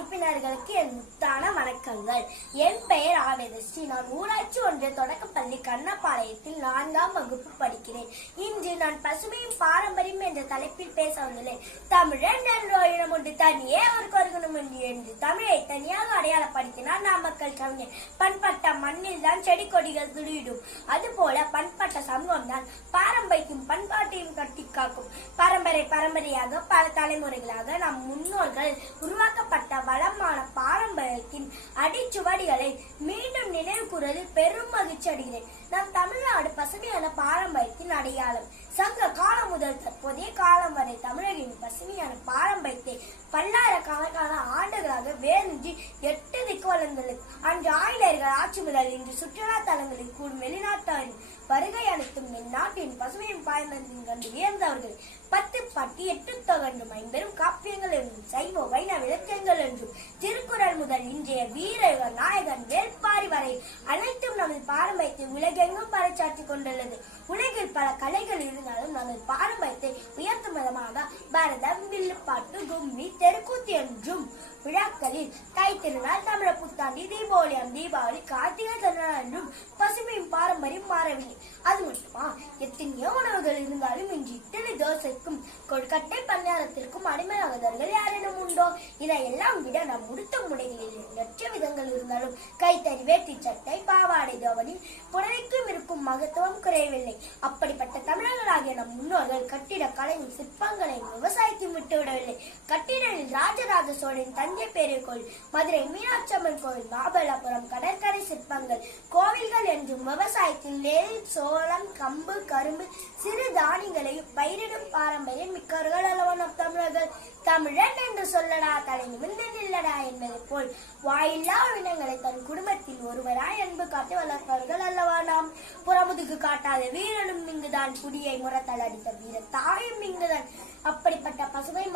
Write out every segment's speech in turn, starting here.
உறுப்பினர்களுக்கு என் முத்தான வணக்கங்கள். என் பெயர் ஆவேதஸ்ரீ. நான் ஊராட்சி ஒன்றிய தொடக்கப்பள்ளி கண்ணப்பாளையத்தில் 4ஆம் வகுப்பு படிக்கிறேன். இன்று நான் பசுமையும் பாரம்பரியம் என்ற தலைப்பில் பேச வந்துள்ளேன். தமிழன் என்ற இனம் ஒன்று தனியே ஒரு கொருகணும் என்று தமிழை தனியாக அடையாளப்படுத்தினார் நாமக்கல் கவிஞர். பண்பட்ட மண்ணில் தான் செடி கொடிகள் துளியிடும். அதுபோல பண்பட்ட சமூகம் தான் பாரம்பரியம் பண்பாட்டையும் கட்டி காக்கும். பரம்பரையாக பல தலைமுறைகளாக நம் முன்னோர்கள் உருவாக்கப்பட்ட வளமான பாரம்பரியத்தின் அடிச்சுவடிகளை மீண்டும் நினைவு கூறுவதில் பெரும் மகிழ்ச்சி அடைகிறேன். நம் தமிழ்நாடு பசுமையான பாரம்பரியத்தின் அடையாளம். சங்க காலம் முதல் தற்போதைய காலம் வரை தமிழரின் பசுமையான பாரம்பரியத்தை பல்லாயிரக்கணக்கான ஆண்டுகளாக வேரூன்றி 8 திக்கு வளர்ந்துள்ளது. அன்று ஆங்கிலேயர்கள் ஆட்சி முதல் இன்று சுற்றுலா தலங்களில் கூடும் வெளிநாட்டாரின் வருகை அனைத்தும் என் நாட்டின் பசுமையின் பாரம்பரியத்தின் கண்டு வியந்தவர்கள். 10 பாட்டு 8 தொகண்டும் 50 காப்பியங்கள் என்றும் சைவ வைணவ இலக்கியங்கள் என்றும் திருக்குறள் முதல் இன்றைய வீரர்கள் நாயகன் வேள்பாரி வரை அனைத்தும் நமது பாரம்பரியத்தை உலகெங்கும் பறைசாற்றிக் கொண்டுள்ளது. உலகில் பல கலைகள் இருந்தாலும் நமது பாரம்பரியத்தை உயர்த்தும் விதமாக பரதம், வில்லுப்பாட்டு, கும்மி, தெருக்கூத்து என்றும் விழாக்களில் தை திருநாள், தமிழர் புத்தாண்டு, தீபாவளி, கார்த்திகை திருநாள் என்றும் பசுமையும் பாரம்பரியம் மாறவில்லை. அது மட்டுமா, எத்தனையோ உணவுகள் இருந்தாலும் இன்று இட்லி தோசைக்கும் கொழுக்கட்டை பணியாரத்திற்கும் அடிமையாகுதவர்கள் யாரேனும் உண்டோ? இதையெல்லாம் விட நம் உடுத்த முறைகளில் எண்ணற்ற விதங்கள் இருந்தாலும் கைத்தறி, வேட்டி சட்டை, பாவாடை தோவணி, புடவைக்கும் இருக்கும் மகத்துவம் குறையவில்லை. அப்படிப்பட்ட தமிழர்களாகிய நம் முன்னோர்கள் கட்டிட கலையும் சிற்பங்களையும் விவசாயத்தையும் விட்டுவிடவில்லை. கட்டிடங்களில் ராஜராஜ சோழன் தஞ்சை பெரிய கோயில், மதுரை மீனாட்சி அம்மன் கோயில், மாமல்லபுரம் கடற்கரை சிற்பங்கள், கோவில்கள் என்றும் விவசாயத்தில் நெல், சோளம், கம்பு, கரும்பு, சிறு தானியங்களையும் பயிரிடும் பாரம்பரியம் மிக்கவர்கள் அல்லவா நம் தமிழர்கள். தமிழன் என்று சொல்லடா தலை நிமிர்ந்து நில்லடா என்பதை போல் வாயில்லா இனங்களை தன் குடும்பத்தில் ஒருவராய் அன்பு காட்டி வளர்ப்பவர்கள் அல்லவா நாம். புறமுதுகு காட்டாத வீரனும் இங்குதான், குடியை முரத்தால் அடித்த வீர தாயும் இங்குதான். அப்படிப்பட்ட பசுமை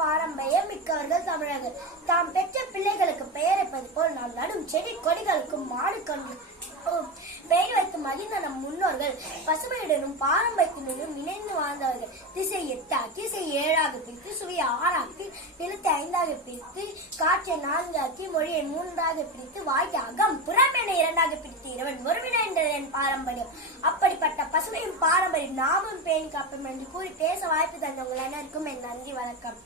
பாரம்பரியம் மிக்கவர்கள் தமிழர்கள். தாம் பெற்ற பிள்ளைகளுக்கு பெயர் வைப்பது போல் நாம் நடும் செடி கொடிகளுக்கும் மாடு கன்று பெயர் வைத்து மகிழ்ந்த நம் முன்னோர்கள் பசுமையுடனும் பாரம்பரியத்துடனும் இணைந்து வாழ்ந்தவர்கள். திசை 8 ஆக்கி, திசை 7 ஆக பிரித்து, சுவையை 6 ஆக்கி, நிலத்தை 5 ஆக பிரித்து, காற்றை 4 ஆக்கி, மொழியை 3 ஆக பிரித்து, வாய்க்கு அகம் புறம் என 2 ஆக பிரித்து இறைவன் ஒருவினை என்றது என் பாரம்பரியம். அப்படிப்பட்ட பசுமையும் பாரம்பரியம் நாமும் பேணி காப்போம் என்று கூறி பேச வாய்ப்பு தந்தவங்கள் அனைவருக்கும் என் நன்றி, வணக்கம்.